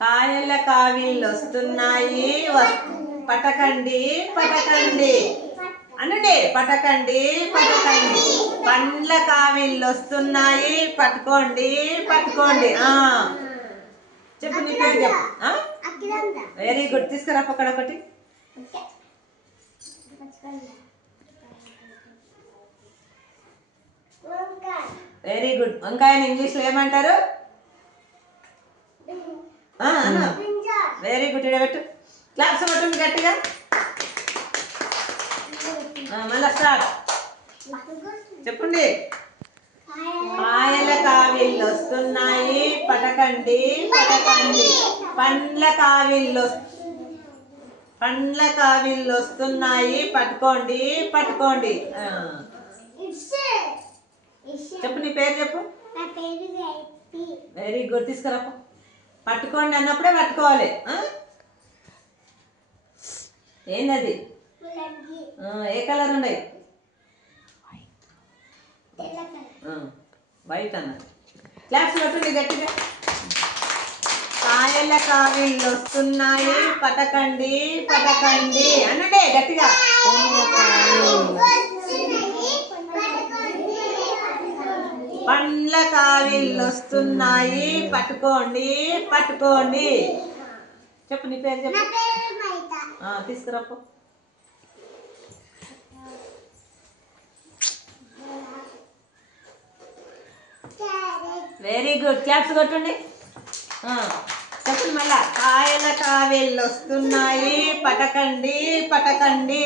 కాయల కావిళ్ళొస్తున్నాయి పటకండి పటకండి అనండి. పటకండి పటకండి. పండ్ల కావిళ్ళొస్తున్నాయి పట్టుకోండి పట్టుకోండి. చెప్పు నీ పేరు చెప్పు. Very good. తీసుకురా పక్కడ ఒకటి. Very good. వంకాయని ఇంగ్లీష్లో ఏమంటారు? Very good. ఇడబెట్టు. క్లాస్ కొట్టండి గట్టిగా. మళ్ళా స్టార్ట్ చెప్పండి. కాయల కావిళ్ళొస్తున్నాయి పటకండి పటకండి. పండ్ల కావిళ్ళొస్తున్నాయి పట్టుకోండి పట్టుకోండి. చెప్పు నీ పేరు చెప్పు. Very good. తీసుకురా. పట్టుకోండి అన్నప్పుడే పట్టుకోవాలి. ఏందది? ఏ కలర్ ఉన్నాయి? వైట్ అన్నది. క్లాస్ కొట్టండి గట్టిగా. కాయల కావిళ్ళొస్తున్నాయి పటకండి పటకండి అనండి గట్టిగా. పండ్ల కావిళ్ళొస్తున్నాయి పట్టుకోండి పట్టుకోండి. చెప్పు నీ పేరు చెప్పు. తీసుకురాపో. Very good. క్లాప్స్ కొట్టండి. చెప్పండి మళ్ళా. కాయల కావిళ్ళొస్తున్నాయి పటకండి పటకండి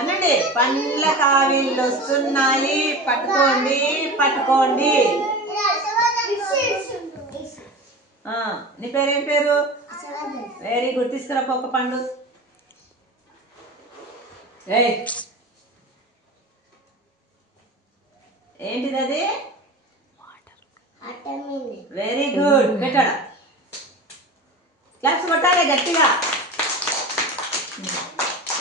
అనండి. పండ్ల కావిళ్ళొస్తున్నాయి పట్టుకోండి పట్టుకోండి. నీ పేరేం పేరు? Very good. తీసుకురాపో ఒక పండు. ఏంటిది అది? Very good. పెట్టాడా. క్లాప్స్ కొట్టాలి గట్టిగా.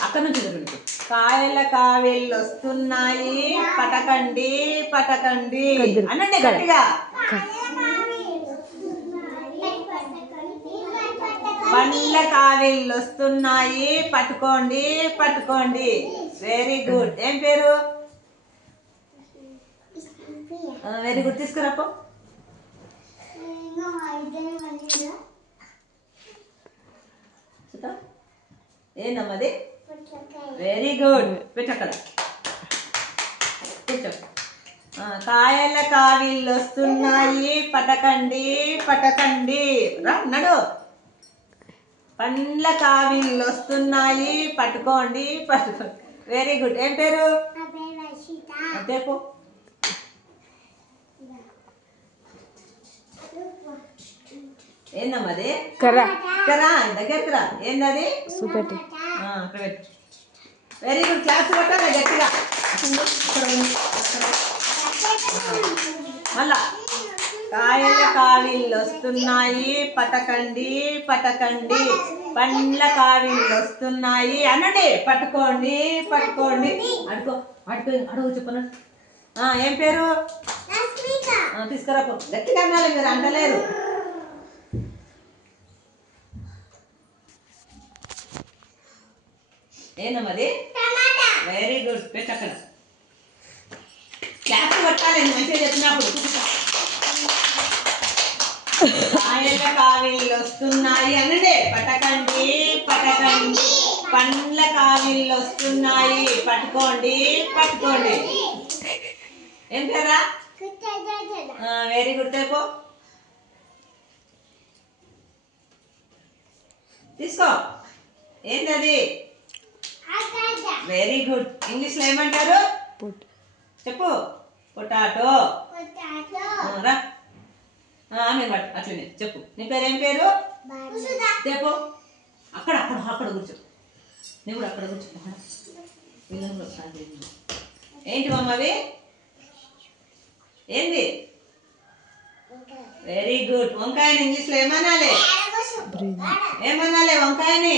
అక్కడ నుంచి చూడండి. కాయల కావిళ్ళొస్తున్నాయి పటకండి పటకండి అనండి గట్టిగా. పండ్ల కావిళ్ళొస్తున్నాయి పట్టుకోండి పట్టుకోండి. Very good. ఏం పేరు? Very good. తీసుకురాపో. ఏందమ్మది? Very good. పెట్టక్కడ కూర్చో. కాయల కావిళ్ళొస్తున్నాయి పటకండి పటకండి. రా నడు. పండ్ల కావిళ్ళొస్తున్నాయి పట్టుకోండి పట్టుకోండి. Very good. ఏం పేరు? చెప్పు. ఏందమ్మది? కర్రా కర్రా. దగ్గర ఏందది? Very good. క్లాస్ కొట్టాలి గట్టిగా. మళ్ళా. కాయల కావిళ్ళొస్తున్నాయి పటకండి పటకండి. పండ్ల కావిళ్ళొస్తున్నాయి అనండి. పట్టుకోండి పట్టుకోండి. అడుకో అడుకో అడుగు చెప్పను. ఏం పేరు? తీసుకురాపో. గట్టిగా అనాలి, మీరు అంటలేరు. ఏందమ్మది? Very good. పెట్టక్కడ. క్లాస్ కొట్టాలి మంచిగా చెప్పినప్పుడు. కాయల కావిళ్ళొస్తున్నాయి అనండి. పటకండి పటకండి. పండ్ల కావిళ్ళొస్తున్నాయి పట్టుకోండి పట్టుకోండి. ఏం పేరా? Very good. తేపో. తీసుకో. ఏంటది? Very good. ఇంగ్లీష్లో ఏమంటారు చెప్పు. పొటాటో. రా ఆమె అట్లనే చెప్పు. నీ పేరు ఏం పేరు? చెప్పు. అక్కడ అక్కడ అక్కడ కూర్చో. నువ్వు కూడా అక్కడ కూర్చో. ఏంటి మమ్మ అవి? ఏంది? Very good. వంకాయని ఇంగ్లీష్లో ఏమనాలి? ఏమనాలి వంకాయని?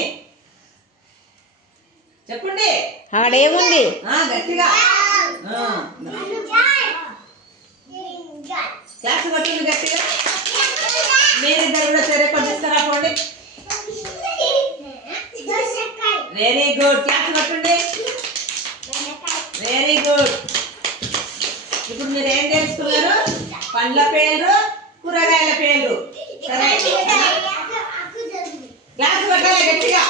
చెప్పండి. ఆడేముంది? గట్టిగా. క్లాస్ కొట్టింది గట్టిగా. మీరిద్దరు కూడా సరే కొంచెం వెరీ గుడ్. క్లాస్ పట్టండి. Very good. ఇప్పుడు మీరు ఏం తెలుసుకున్నారు? పండ్ల పేర్లు, కూరగాయల పేర్లు. సరే, క్లాస్ పట్టాలి గట్టిగా.